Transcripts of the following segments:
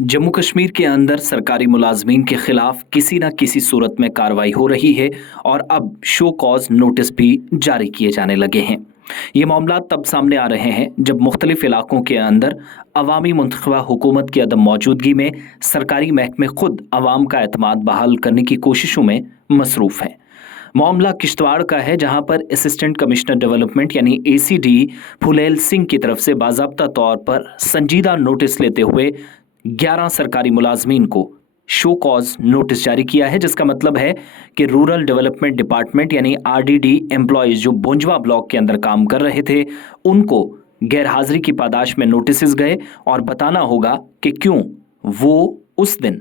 जम्मू कश्मीर के अंदर सरकारी मुलाजमीन के खिलाफ किसी न किसी सूरत में कार्रवाई हो रही है और अब शो कॉज नोटिस भी जारी किए जाने लगे हैं। ये मामला तब सामने आ रहे हैं जब मुख्तलिफ इलाकों के अंदर अवामी मुंतखबा हुकूमत की अदम मौजूदगी में सरकारी महकमे खुद अवाम का एतमाद बहाल करने की कोशिशों में मसरूफ़ हैं। मामला किश्तवाड़ का है, जहां पर असिस्टेंट कमिश्नर डेवलपमेंट यानी एसीडी फुलेल सिंह की तरफ से बाज़ाब्ता तौर पर संजीदा नोटिस लेते हुए 11 सरकारी मुलाजमीन को शो कॉज नोटिस जारी किया है, जिसका मतलब है कि रूरल डेवलपमेंट डिपार्टमेंट यानी आरडीडी एम्प्लॉयज जो बोंजवा ब्लॉक के अंदर काम कर रहे थे उनको गैर हाजिरी की पादाश में नोटिस गए और बताना होगा कि क्यों वो उस दिन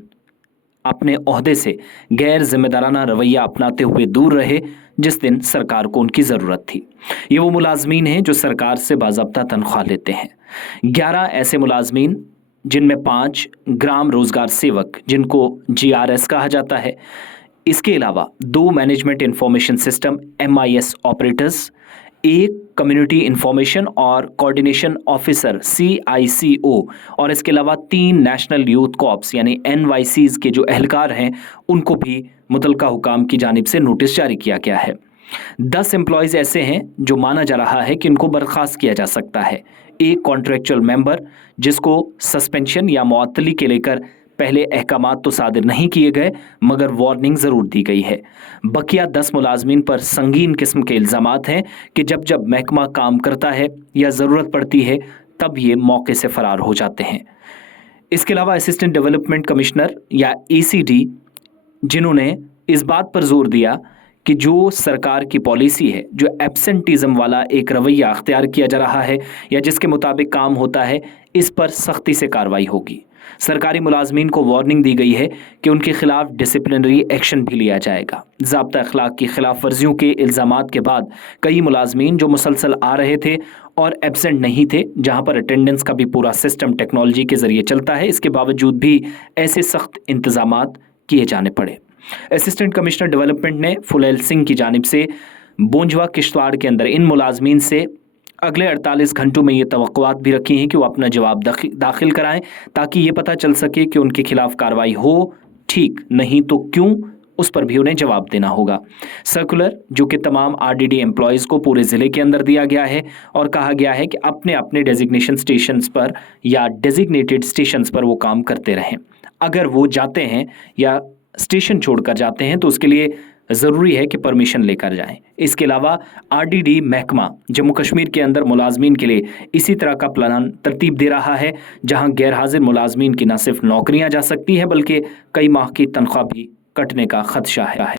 अपने ओहदे से गैर जिम्मेदाराना रवैया अपनाते हुए दूर रहे जिस दिन सरकार को उनकी ज़रूरत थी। ये वो मुलाजमीन हैं जो सरकार से बाज़ाब्ता तनख्वाह लेते हैं। 11 ऐसे मुलाजमीन, जिनमें 5 ग्राम रोजगार सेवक जिनको जीआरएस कहा जाता है, इसके अलावा 2 management information system MIS operators, 1 community information और कोऑर्डिनेशन ऑफिसर CICO और इसके अलावा 3 नेशनल यूथ कॉर्प्स यानी NYCs के जो एहलकार हैं उनको भी मुतलका हुकाम की जानिब से नोटिस जारी किया गया है। 10 एम्प्लॉयज़ ऐसे हैं जो माना जा रहा है कि उनको बर्खास्त किया जा सकता है। एक कॉन्ट्रेक्चुअल मेंबर जिसको सस्पेंशन या मुअत्तली के लेकर पहले अहकामात तो सादिर नहीं किए गए मगर वार्निंग ज़रूर दी गई है। बकिया 10 मुलाजमीन पर संगीन किस्म के इल्ज़ामात हैं कि जब महकमा काम करता है या ज़रूरत पड़ती है तब ये मौके से फ़रार हो जाते हैं। इसके अलावा असिस्टेंट डेवलपमेंट कमिश्नर या ACD, जिन्होंने इस बात पर जोर दिया कि जो सरकार की पॉलिसी है, जो एब्सेंटिज्म वाला एक रवैया अख्तियार किया जा रहा है या जिसके मुताबिक काम होता है, इस पर सख्ती से कार्रवाई होगी। सरकारी मुलाजमीन को वार्निंग दी गई है कि उनके खिलाफ डिसिप्लिनरी एक्शन भी लिया जाएगा। ज़ाब्ता अखलाक की खिलाफ वर्जियों के इल्ज़ामात के बाद कई मुलाजमीन जो मुसलसल आ रहे थे और एब्सेंट नहीं थे, जहां पर अटेंडेंस का भी पूरा सिस्टम टेक्नोलॉजी के ज़रिए चलता है, इसके बावजूद भी ऐसे सख्त इंतज़ामात किए जाने पड़े। असिस्टेंट कमिश्नर डेवलपमेंट ने फुलेल सिंह की जानिब से बोंजवा किश्तवाड़ के अंदर इन मुलाजमीन से अगले 48 घंटों में ये तवक्कुआत भी रखी हैं कि वो अपना जवाब दाखिल कराएं ताकि ये पता चल सके कि उनके खिलाफ कार्रवाई हो, ठीक नहीं तो क्यों, उस पर भी उन्हें जवाब देना होगा। सर्कुलर जो कि तमाम आरडीडी एम्प्लॉयज़ को पूरे ज़िले के अंदर दिया गया है और कहा गया है कि अपने अपने डेजिग्नेशन स्टेशंस पर या डेजिग्नेटेड स्टेशंस पर वो काम करते रहें। अगर वो जाते हैं या स्टेशन छोड़कर जाते हैं तो उसके लिए ज़रूरी है कि परमिशन लेकर जाएं। इसके अलावा आरडीडी महकमा जम्मू कश्मीर के अंदर मुलाजमीन के लिए इसी तरह का प्लान तरतीब दे रहा है, जहां गैर हाजिर मुलाजमीन की न सिर्फ नौकरियां जा सकती हैं बल्कि कई माह की तनख्वाह भी कटने का खदशा है।